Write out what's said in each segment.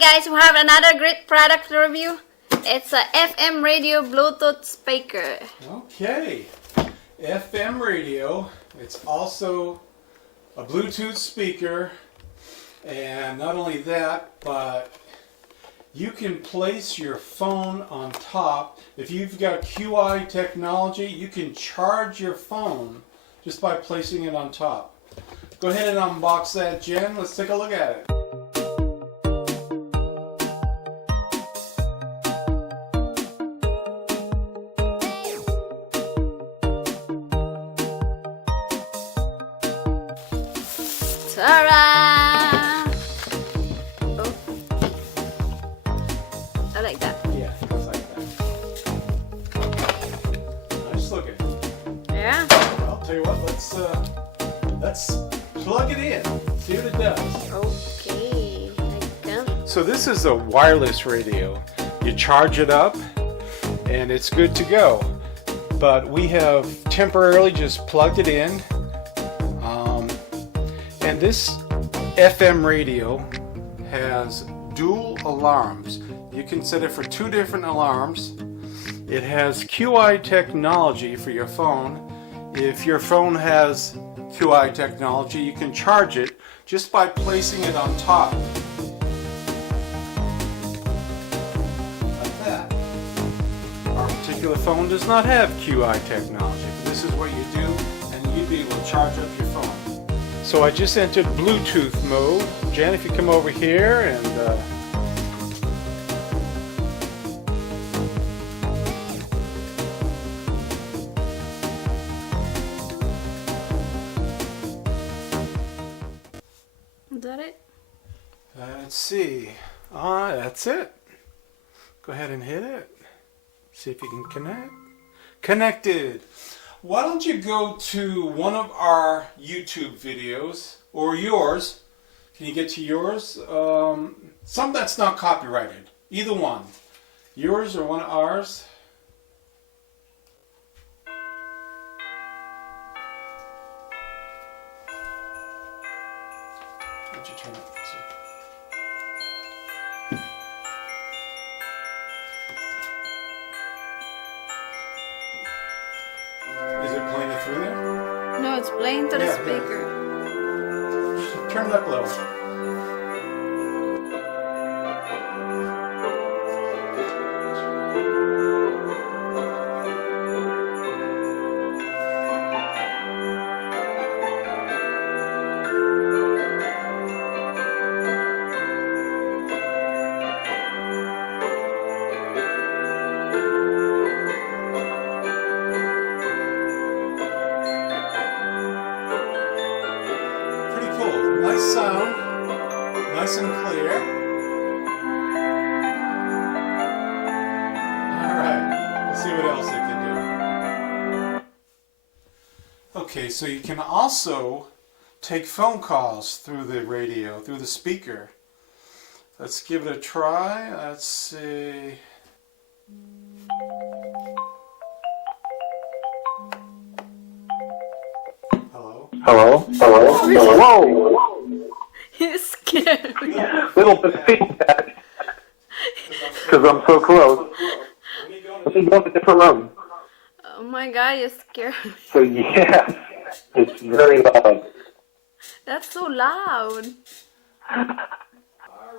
guys, we have another great product review. It's a FM radio Bluetooth speaker. Okay, FM radio. It's also a Bluetooth speaker, and not only that, but you can place your phone on top. If you've got QI technology, you can charge your phone just by placing it on top. Go ahead and unbox that, Jen. Let's take a look at it. Ta-da! Oh. I like that. Yeah, just like that. Nice looking. Yeah. Well, I'll tell you what, let's plug it in, see what it does. Okay. Like that. So this is a wireless radio. You charge it up and it's good to go. But we have temporarily just plugged it in. And this FM radio has dual alarms. You can set it for 2 different alarms. It has QI technology for your phone. If your phone has QI technology, you can charge it just by placing it on top. Like that. Our particular phone does not have QI technology. This is what you do, and you'd be able to charge up your phone. So I just entered Bluetooth mode. Jan, if you come over here and Is that it? let's see. That's it. Go ahead and hit it. See if you can connect. Connected. Why don't you go to one of our YouTube videos, or yours? Can you get to yours? Some that's not copyrighted. Either one. Yours or one of ours. Why don't you turn it? Is it playing it through there? No, it's playing to the Yeah, speaker. Turn it up low. Nice sound, nice and clear. Alright, let's see what else it can do. Okay, so you can also take phone calls through the radio, through the speaker. Let's give it a try. Let's see. Hello? Hello? Hello? You scared me. Little bit of feedback. Because I'm so close. Let me go in a different room. Oh my god, you scared me. So yeah, it's very loud. That's so loud.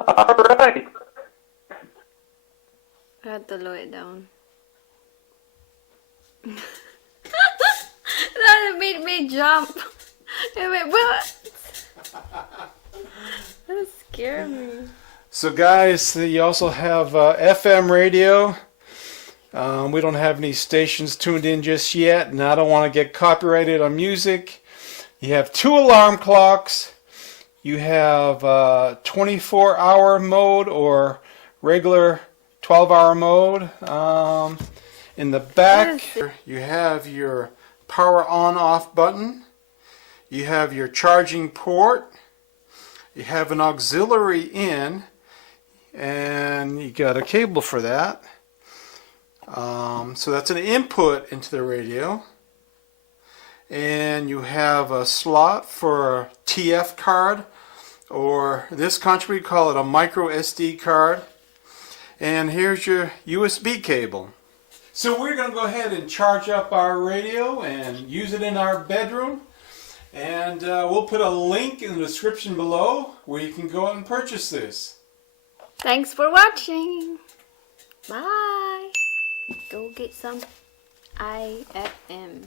Alright. I had to lower it down. That made me jump. What? That scared me. So guys, you also have FM radio. We don't have any stations tuned in just yet, and I don't want to get copyrighted on music. You have 2 alarm clocks. You have 24-hour mode or regular 12-hour mode. In the back, you have your power on-off button. You have your charging port. You have an auxiliary in, and you got a cable for that. So that's an input into the radio. And you have a slot for a TF card or this country we call it a micro SD card. And here's your USB cable. So we're going to go ahead and charge up our radio and use it in our bedroom. And we'll put a link in the description below where you can go and purchase this. Thanks for watching. Bye. Go get some IFM.